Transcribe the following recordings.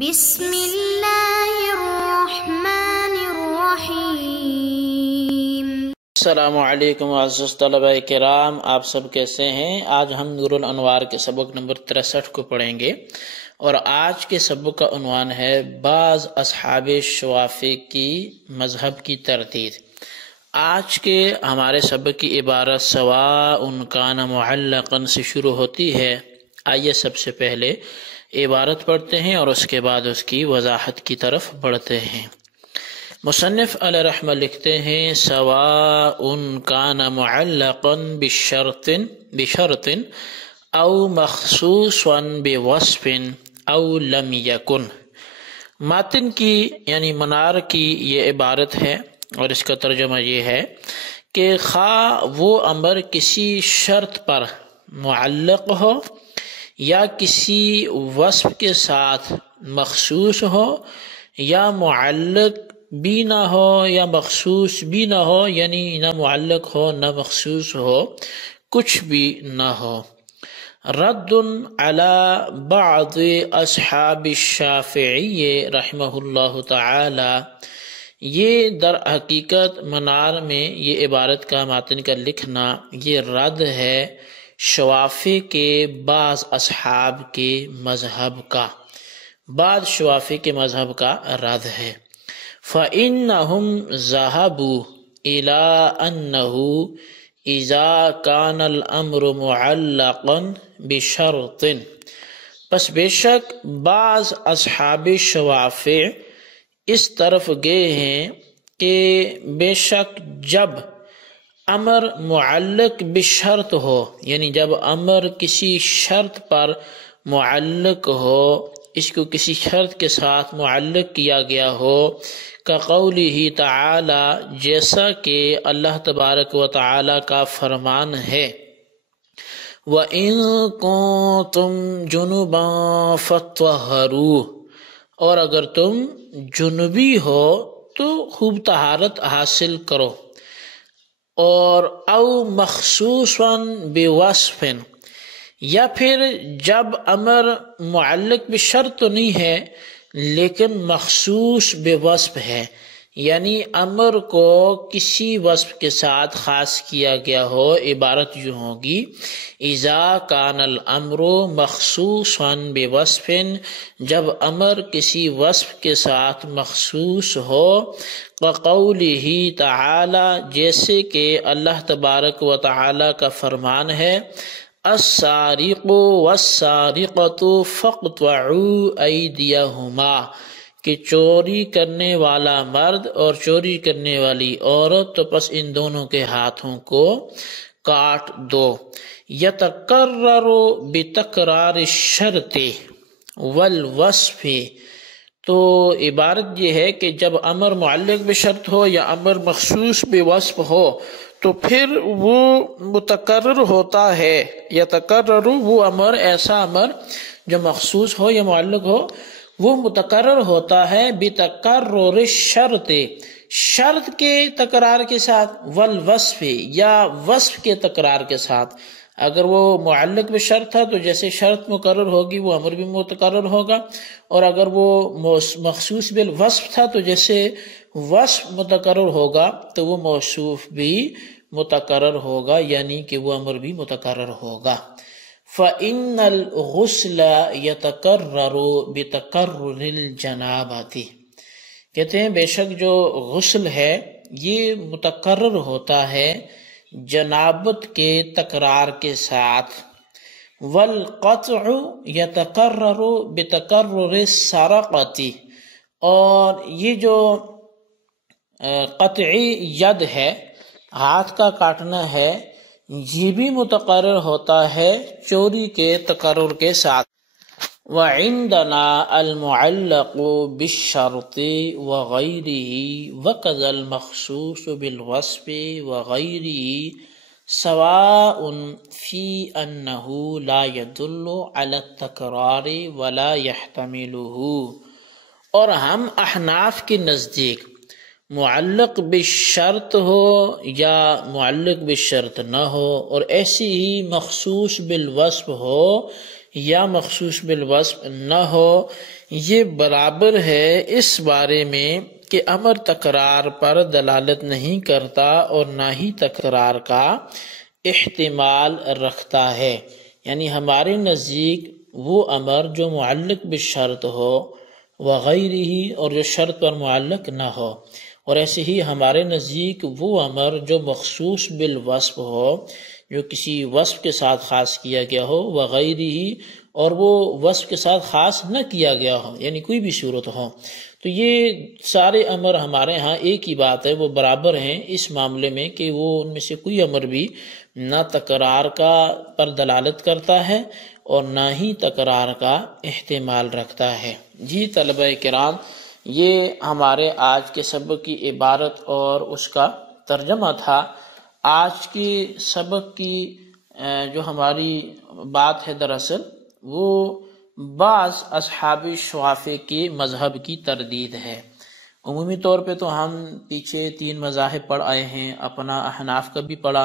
بسم اللہ الرحمن الرحیم۔ السلام علیکم معزز طلبہ کرام، آپ سب کیسے ہیں؟ آج ہم نور الانوار کے سبق نمبر 63 کو پڑھیں گے، اور آج کے سبق کا عنوان ہے بعض اصحاب شوافع کی مذہب کی تردید۔ آج کے ہمارے سبق کی عبارت سواء کان معلقا سے شروع ہوتی ہے۔ آئیے سب سے پہلے عبارت پڑھتے ہیں اور اس کے بعد اس کی وضاحت کی طرف بڑھتے ہیں۔ مصنف علیہ رحمہ لکھتے ہیں سواء کان معلقا بشرط او مخصوصا بوصف او لم یکن۔ ماتن کی یعنی منار کی یہ عبارت ہے، اور اس کا ترجمہ یہ ہے کہ خواہ وہ امر کسی شرط پر معلق ہو یا کسی وصف کے ساتھ مخصوص ہو، یا معلق بھی نہ ہو یا مخصوص بھی نہ ہو، یعنی نہ معلق ہو نہ مخصوص ہو، کچھ بھی نہ ہو۔ رد علی بعض اصحاب الشافعی رحمہ اللہ تعالی، یہ در حقیقت منار میں یہ عبارت کا ماتن کا لکھنا یہ رد ہے شوافع کے بعض اصحاب کے مذہب کا، بعض شوافع کے مذہب کا رد ہے۔ فَإِنَّهُمْ ذَهَبُوا إِلَىٰ أَنَّهُ إِذَا كَانَ الْأَمْرُ مُعَلَّقًا بِشَرْطٍ، پس بے شک بعض اصحاب شوافع اس طرف گئے ہیں کہ بے شک جب امر معلق بشرط ہو، یعنی جب امر کسی شرط پر معلق ہو، اس کو کسی شرط کے ساتھ معلق کیا گیا ہو، کقولہ تعالی، جیسا کہ اللہ تبارک و تعالی کا فرمان ہے وَإِن كُنتُمْ جُنُبًا فَاطَّهَّرُوا، اور اگر تم جنبی ہو تو خوب طہارت حاصل کرو، اور او مخصوصا بوصف، یا پھر جب امر معلق بشرط تو نہیں ہے لیکن مخصوص بوصف ہے، یعنی امر کو کسی وصف کے ساتھ خاص کیا گیا ہو۔ عبارت یوں ہوگی اذا کان الامر مخصوصا بوصف، جب امر کسی وصف کے ساتھ مخصوص ہو، وقولہ تعالی، جیسے کہ اللہ تبارک و تعالی کا فرمان ہے السارق والسارقۃ فاقطعوا ایدیہما، کہ چوری کرنے والا مرد اور چوری کرنے والی عورت، تو پس ان دونوں کے ہاتھوں کو کاٹ دو۔ یتکرر بتکرار الشرط والوصف، تو عبارت یہ ہے کہ جب امر معلق بشرط ہو یا امر مخصوص بوصف ہو تو پھر وہ متکرر ہوتا ہے۔ یتکرر، وہ امر، ایسا امر جو مخصوص ہو یا معلق ہو، وہ متکرر ہوتا ہے بتکرر الشرط، شرط کے تکرار کے ساتھ، والوصف، یا وصف کے تکرار کے ساتھ۔ اگر وہ معلق بشرط تھا تو جیسے شرط مقرر ہوگی وہ امر بھی متکرر ہوگا، اور اگر وہ مخصوص بالوصف تھا تو جیسے وصف متکرر ہوگا تو وہ موصوف بھی متکرر ہوگا، یعنی کہ وہ امر بھی متکرر ہوگا۔ فَإِنَّ الْغُسْلَ يَتَكَرَّرُ بِتَكَرُّرِ الْجَنَابَةِ، کہتے ہیں بے شک جو غسل ہے یہ متکرر ہوتا ہے جنابت کے تکرار کے ساتھ۔ والقطع یتکرر بتکرر السرقۃ، اور یہ جو قطعی ید ہے، ہاتھ کا کاٹنا ہے، یہ بھی متکرر ہوتا ہے چوری کے تکرر کے ساتھ۔ وَعِنْدَنَا الْمُعَلَّقُ بِالشَّرْطِ وَغَيْرِهِ وَكَذَا الْمَخْصُوصُ بِالْوَصْفِ وَغَيْرِهِ سواء فی انہ لا يدل علی التکرار ولا يحتملہ، اور ہم احناف کے نزدیک معلق بالشرط ہو یا معلق بالشرط نہ ہو، اور ایسی ہی مخصوص بالوصف ہو یا مخصوص بالوصف نہ ہو، یہ برابر ہے اس بارے میں کہ امر تکرار پر دلالت نہیں کرتا اور نہ ہی تکرار کا احتمال رکھتا ہے۔ یعنی ہمارے نزدیک وہ امر جو معلق بالشرط ہو وغیرہ اور جو شرط پر معلق نہ ہو، اور ایسے ہی ہمارے نزدیک وہ امر جو مخصوص بالوصف ہو، جو کسی وصف کے ساتھ خاص کیا گیا ہو، وغیرہ اور وہ وصف کے ساتھ خاص نہ کیا گیا ہو، یعنی کوئی بھی صورت ہو، تو یہ سارے امر ہمارے ہاں ایک ہی بات ہے، وہ برابر ہیں اس معاملے میں کہ وہ ان میں سے کوئی امر بھی نہ تکرار کا پر دلالت کرتا ہے اور نہ ہی تکرار کا احتمال رکھتا ہے۔ جی طلبہ کرام، یہ ہمارے آج کے سبق کی عبارت اور اس کا ترجمہ تھا۔ آج کے سبق کی جو ہماری بات ہے دراصل وہ بعض اصحاب شوافے کے مذہب کی تردید ہے۔ عمومی طور پہ تو ہم پیچھے 3 مذاہب پڑھ آئے ہیں، اپنا احناف کا بھی پڑھا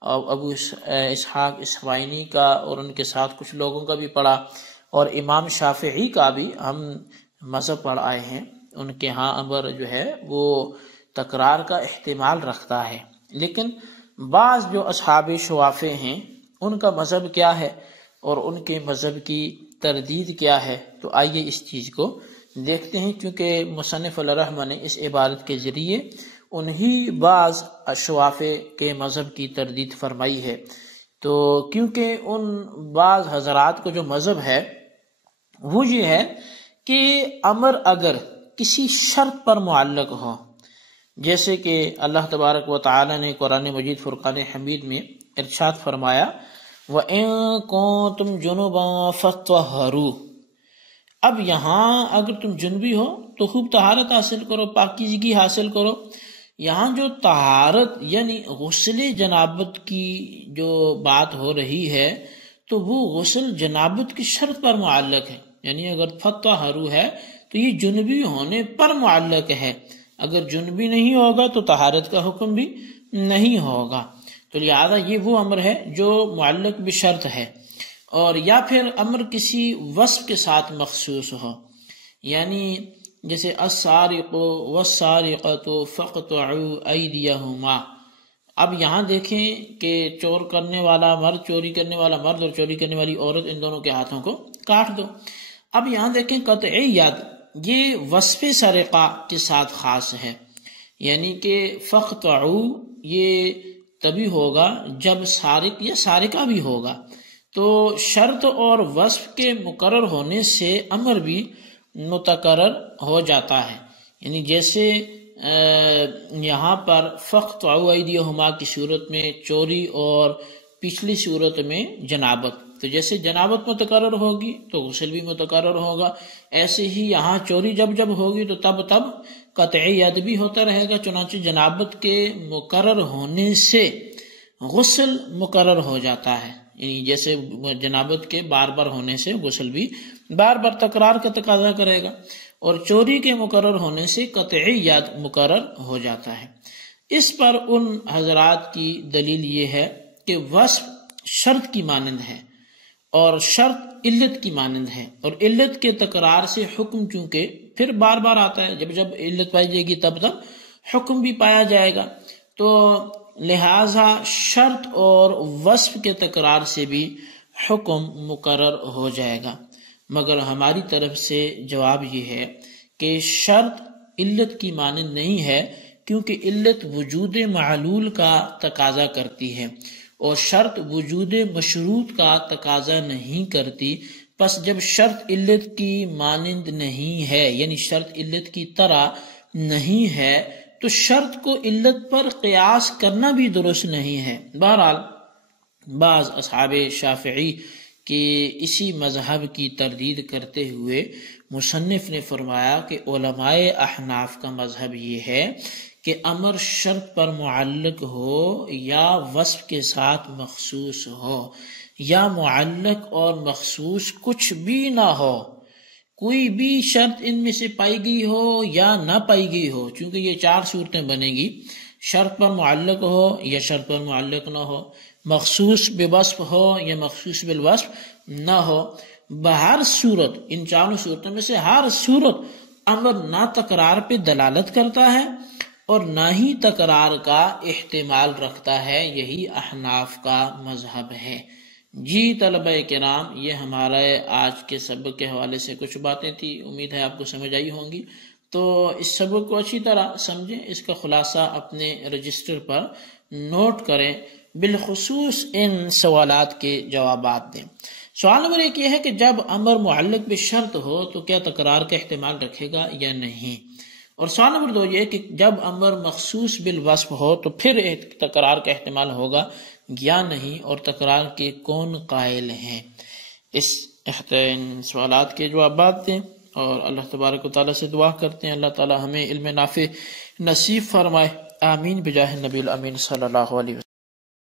اور ابو اسحاق اسفرائینی کا اور ان کے ساتھ کچھ لوگوں کا بھی پڑھا، اور امام شافعی کا بھی ہم مذہب پڑھ آئے ہیں۔ ان کے ہاں امر جو ہے وہ تکرار کا احتمال رکھتا ہے، لیکن بعض جو اصحاب شوافے ہیں ان کا مذہب کیا ہے اور ان کے مذہب کی تردید کیا ہے، تو آئیے اس چیز کو دیکھتے ہیں، کیونکہ مصنف علیہ رحمہ نے اس عبارت کے ذریعے انہی بعض شوافے کے مذہب کی تردید فرمائی ہے۔ تو کیونکہ ان بعض حضرات کو جو مذہب ہے وہ یہ ہے کہ امر اگر کسی شرط پر معلق ہو، جیسے کہ اللہ تبارک و تعالی نے قرآن مجید فرقان حمید میں ارشاد فرمایا وَإِن كُنتُمْ جُنُبًا فَاطَّهَّرُوا، اب یہاں اگر تم جنبی ہو تو خوب طہارت حاصل کرو، پاکیزگی حاصل کرو۔ یہاں جو طہارت یعنی غسل جنابت کی جو بات ہو رہی ہے تو وہ غسل جنابت کی شرط پر معلق ہے، یعنی اگر فَاطَّهَّرُوا ہے تو یہ جنبی ہونے پر معلق ہے، اگر جنبی نہیں ہوگا تو طہارت کا حکم بھی نہیں ہوگا، تو لہذا یہ وہ امر ہے جو معلق بشرط ہے۔ اور یا پھر امر کسی وصف کے ساتھ مخصوص ہو، یعنی جیسے السارق والسارقۃ فاقطعوا ایدیہما، اب یہاں دیکھیں کہ چور کرنے والا مرد، چوری کرنے والا مرد اور چوری کرنے والی عورت، ان دونوں کے ہاتھوں کو کاٹ دو۔ اب یہاں دیکھیں قطعیت یہ وصف سرقہ کے ساتھ خاص ہے، یعنی کہ فاقطعوا یہ تبھی ہوگا جب سارق یا سارقہ بھی ہوگا، تو شرط اور وصف کے مقرر ہونے سے امر بھی متقرر ہو جاتا ہے۔ یعنی جیسے یہاں پر فاقطعوا ایدیہما کی صورت میں چوری اور پچھلی صورت میں جنابت، تو جیسے جنابت متقرر ہوگی تو غسل بھی متقرر ہوگا، ایسے ہی یہاں چوری جب ہوگی تو تب قطعیت بھی ہوتا رہے گا، چنانچہ جنابت کے مقرر ہونے سے غسل مقرر ہو جاتا ہے، یعنی جیسے جنابت کے بار بار ہونے سے غسل بھی بار بار تکرار کا تقاضا کرے گا، اور چوری کے مقرر ہونے سے قطعیت مقرر ہو جاتا ہے۔ اس پر ان حضرات کی دلیل یہ ہے کہ وصف شرط کی مانند ہے اور شرط علت کی مانند ہے، اور علت کے تکرار سے حکم چونکہ پھر بار بار آتا ہے، جب علت پائی جائے گی تب حکم بھی پایا جائے گا، تو لہٰذا شرط اور وصف کے تکرار سے بھی حکم مقرر ہو جائے گا۔ مگر ہماری طرف سے جواب یہ ہے کہ شرط علت کی مانند نہیں ہے، کیونکہ علت وجود معلول کا تقاضا کرتی ہے اور شرط وجود مشروط کا تقاضا نہیں کرتی۔ پس جب شرط علت کی مانند نہیں ہے، یعنی شرط علت کی طرح نہیں ہے، تو شرط کو علت پر قیاس کرنا بھی درست نہیں ہے۔ بہرحال بعض اصحاب شافعی کے اسی مذہب کی تردید کرتے ہوئے مصنف نے فرمایا کہ علماء احناف کا مذہب یہ ہے کہ امر شرط پر معلق ہو یا وصف کے ساتھ مخصوص ہو، یا معلق اور مخصوص کچھ بھی نہ ہو، کوئی بھی شرط ان میں سے پائی گئی ہو یا نہ پائی گئی ہو، چونکہ یہ 4 صورتیں بنے گی، شرط پر معلق ہو یا شرط پر معلق نہ ہو، مخصوص بوصف ہو یا مخصوص بالوصف نہ ہو۔ بہر صورت ان چاروں صورتوں میں سے ہر صورت امر نہ تکرار پہ دلالت کرتا ہے اور نہ ہی تکرار کا احتمال رکھتا ہے، یہی احناف کا مذہب ہے۔ جی طلبہ کرام، یہ ہمارے آج کے سبق کے حوالے سے کچھ باتیں تھی، امید ہے آپ کو سمجھ آئی ہوں گی۔ تو اس سبق کو اچھی طرح سمجھیں، اس کا خلاصہ اپنے رجسٹر پر نوٹ کریں، بالخصوص ان سوالات کے جوابات دیں۔ سوال نمبر 1 یہ ہے کہ جب امر معلق بشرط ہو تو کیا تکرار کا احتمال رکھے گا یا نہیں؟ اور سوال نمبر 2 یہ کہ جب امر مخصوص بالوصف ہو تو پھر تکرار کا احتمال ہوگا یا نہیں، اور تکرار کے کون قائل ہیں؟ اس سوالات کے جوابات دیں اور اللہ تبارک و تعالیٰ سے دعا کرتے ہیں اللہ تعالیٰ ہمیں علم نافع نصیب فرمائے، آمین بجاہ نبی الامین صلی اللہ علیہ وسلم۔